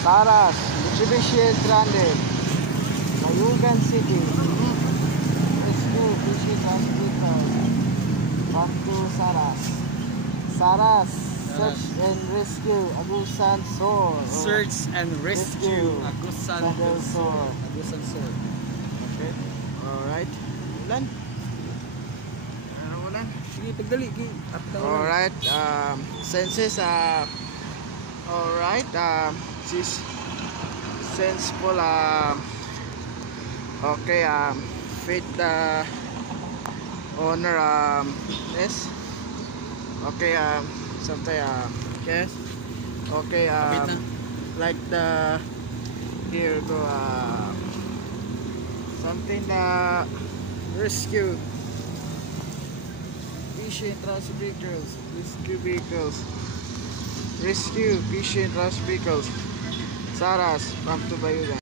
Saras, Mitsubishi Grande, Bayugan City. Rescue Fishing Hospital. Back to Saras. Saras, Search and Rescue Agusan Sor. Search and Rescue Agusan Sor. Agusan Sor. Okay. Alright. Ulan. Ulan. Sige, pagdali. Alright. Senses. Alright. This senseful. Okay. Feed the owner. Yes. Okay. Something. Yes. Okay. Like the. Here go. Something rescue fishing trust vehicles, rescue fishing trust vehicles. Saras, from to Bayugan.